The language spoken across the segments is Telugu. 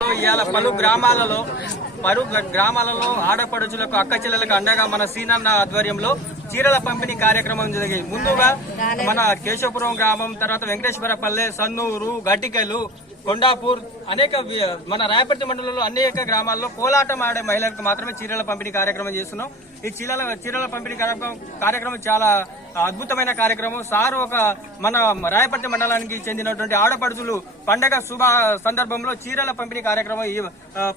ఇవాళ పలు గ్రామాలలో పలు గ్రామాలలో ఆడపడుచులకు అక్క చెల్లెలకు అండగా మన సీనన్న ఆధ్వర్యంలో చీరల పంపిణీ కార్యక్రమం జరిగింది. ముందుగా మన కేశవపురం గ్రామం తర్వాత వెంకటేశ్వరపల్లె సన్నూరు గట్టికలు కొండాపూర్ అనేక మన రాయపర్తి మండలంలో అనేక గ్రామాల్లో కోలాటం ఆడే మహిళలకు మాత్రమే చీరల పంపిణీ కార్యక్రమం చేస్తున్నాం. ఈ చీరల చీరల పంపిణీ కార్యక్రమం కార్యక్రమం చాలా అద్భుతమైన కార్యక్రమం. సార్ ఒక మన రాయపర్తి మండలానికి చెందినటువంటి ఆడపడుచులు పండగ శుభ సందర్భంలో చీరల పంపిణీ కార్యక్రమం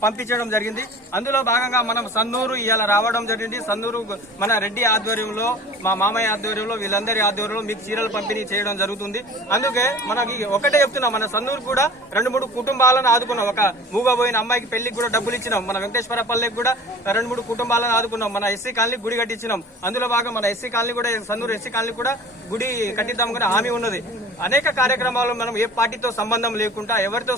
పంపించడం జరిగింది. అందులో భాగంగా మనం సన్నూరు ఇవాళ రావడం జరిగింది. సన్నూరు మన రెడ్డి ఆధ్వర్యంలో మా మామయ్య ఆధ్వర్యంలో వీళ్ళందరి ఆధ్వర్యంలో మీకు చీరలు పంపిణీ చేయడం జరుగుతుంది. అందుకే మనకి ఒకటే చెప్తున్నాం మన సన్నూరు కూడా రెండు మూడు కుటుంబాలను ఆదుకున్నాం. ఒక మూగబోయిన అమ్మాయికి పెళ్ళికి కూడా డబ్బులు ఇచ్చినాం. మన వెంకటేశ్వరపల్లికి కూడా రెండు మూడు కుటుంబాలను ఆదుకున్నాం. మన ఎస్సీ కాలనీ గుడి కట్టించినాం. అందులో భాగం మన ఎస్సీ కాలనీ కూడా సన్నూరు ఎస్సీ కాలనీ కూడా గుడి కట్టిద్దాం కూడా హామీ ఉన్నది. అనేక కార్యక్రమాలు మనం ఏ పార్టీతో సంబంధం లేకుండా ఎవరితో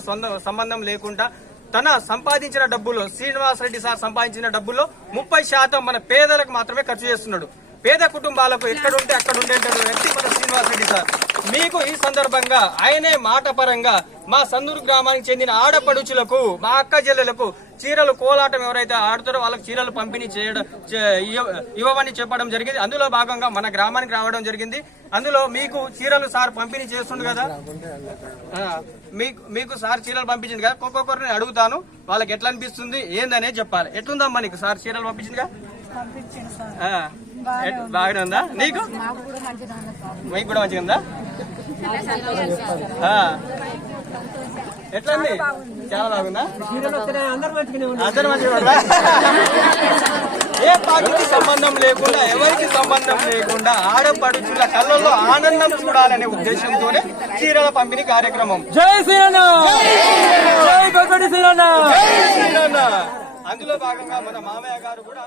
సంబంధం లేకుండా తన సంపాదించిన డబ్బులో శ్రీనివాస్ రెడ్డి సార్ సంపాదించిన డబ్బులో ముప్పై శాతం మన పేదలకు మాత్రమే ఖర్చు చేస్తున్నాడు. పేద కుటుంబాలకు ఎక్కడుంటే అక్కడ ఉండేటువంటి వ్యక్తి మన శ్రీనివాస్ రెడ్డి సార్. మీకు ఈ సందర్భంగా ఆయనే మాట పరంగా మా సందూరు గ్రామానికి చెందిన ఆడపడుచులకు మా అక్క చెల్లెలకు చీరలు కోలాటం ఎవరైతే ఆడుతారో వాళ్ళకి చీరలు పంపిణీ చేయడం చే- ఇవ్వ- ఇవ్వమని చెప్పడం జరిగింది. అందులో భాగంగా మన గ్రామానికి రావడం జరిగింది. అందులో మీకు చీరలు సార్ పంపిణీ చేస్తుండు కదా? మీకు మీకు సార్ చీరలు పంపించింది కదా? ఒక్కొక్కరిని అడుగుతాను. వాళ్ళకి ఎట్లా అనిపిస్తుంది ఏందనే చెప్పాలి. ఎట్లుందమ్మా నీకు సార్ చీరలు పంపించిందిగా? బాగానే ఉందా. నీకు? మాకు కూడా మంచిగా ఉంది. ఎట్లా ఉంది? చాలా బాగుందా? అందరు మంచిగా? ఏ పార్టీకి సంబంధం లేకుండా ఎవరికి సంబంధం లేకుండా ఆడపడుచుల కళ్ళల్లో ఆనందం చూడాలనే ఉద్దేశంతోనే చీరల పంపిణీ కార్యక్రమం. జై శ్రీరామ్! జై భగవతి శ్రీరామ్! అందులో భాగంగా మన మామయ్య గారు కూడా